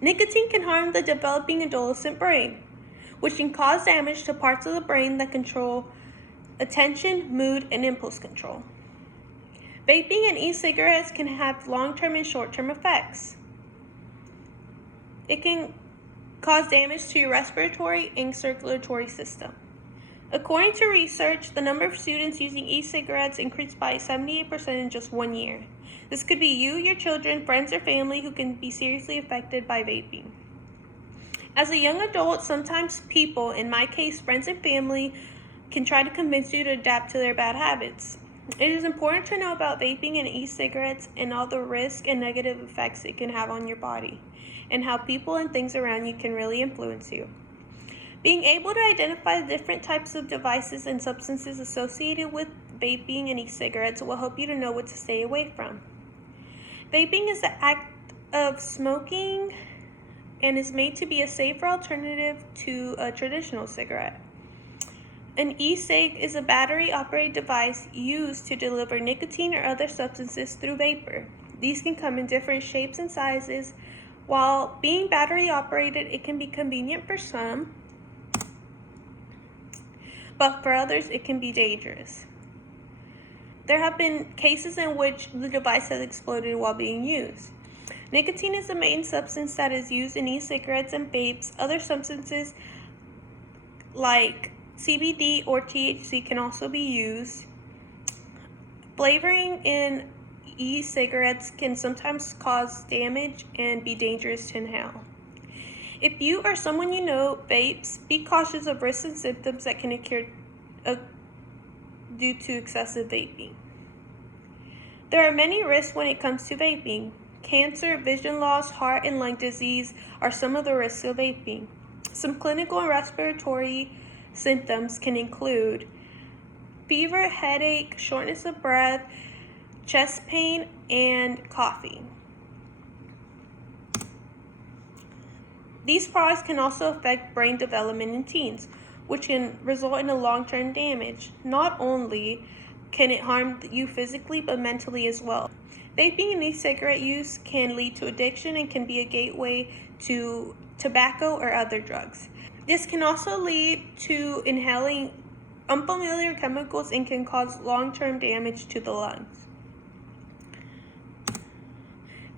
Nicotine can harm the developing adolescent brain, which can cause damage to parts of the brain that control attention, mood, and impulse control. Vaping and e-cigarettes can have long-term and short-term effects. It can cause damage to your respiratory and circulatory system. According to research, the number of students using e-cigarettes increased by 78% in just 1 year. This could be you, your children, friends, or family who can be seriously affected by vaping. As a young adult, sometimes people, in my case friends and family, can try to convince you to adapt to their bad habits. It is important to know about vaping and e-cigarettes and all the risk and negative effects it can have on your body, and how people and things around you can really influence you. Being able to identify the different types of devices and substances associated with vaping and e-cigarettes will help you to know what to stay away from. Vaping is the act of smoking and is made to be a safer alternative to a traditional cigarette. An e-cig is a battery-operated device used to deliver nicotine or other substances through vapor. These can come in different shapes and sizes. While being battery-operated, it can be convenient for some, but for others, it can be dangerous. There have been cases in which the device has exploded while being used. Nicotine is the main substance that is used in e-cigarettes and vapes. Other substances like CBD or THC can also be used. Flavoring in e-cigarettes can sometimes cause damage and be dangerous to inhale. If you or someone you know vapes, be cautious of risks and symptoms that can occur due to excessive vaping. There are many risks when it comes to vaping. Cancer, vision loss, heart and lung disease are some of the risks of vaping. Some clinical and respiratory symptoms can include fever, headache, shortness of breath, chest pain, and coughing. These products can also affect brain development in teens, which can result in a long-term damage. Not only can it harm you physically, but mentally as well. Vaping and e-cigarette use can lead to addiction and can be a gateway to tobacco or other drugs. This can also lead to inhaling unfamiliar chemicals and can cause long-term damage to the lungs.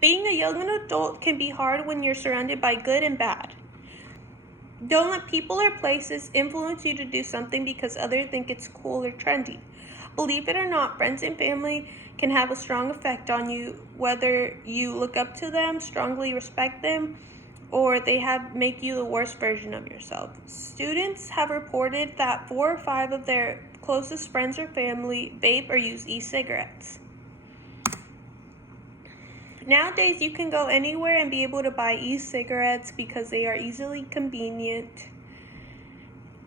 Being a young adult can be hard when you're surrounded by good and bad. Don't let people or places influence you to do something because others think it's cool or trendy. Believe it or not, friends and family can have a strong effect on you, whether you look up to them, strongly respect them, or they make you the worst version of yourself. Students have reported that 4 or 5 of their closest friends or family vape or use e-cigarettes. Nowadays, you can go anywhere and be able to buy e-cigarettes because they are easily convenient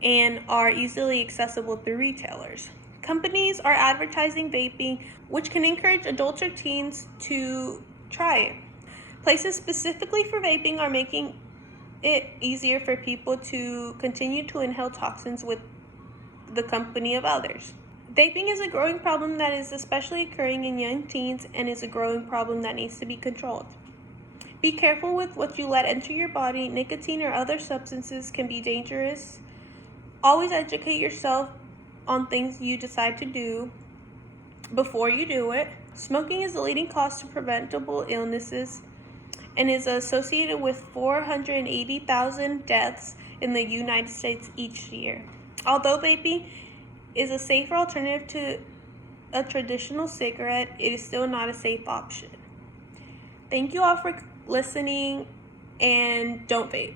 and are easily accessible through retailers. Companies are advertising vaping, which can encourage adults or teens to try it. Places specifically for vaping are making it easier for people to continue to inhale toxins with the company of others. Vaping is a growing problem that is especially occurring in young teens and is a growing problem that needs to be controlled. Be careful with what you let enter your body. Nicotine or other substances can be dangerous. Always educate yourself on things you decide to do before you do it. Smoking is the leading cause to preventable illnesses and is associated with 480,000 deaths in the United States each year. Although vaping is a safer alternative to a traditional cigarette, it is still not a safe option. Thank you all for listening, and don't vape.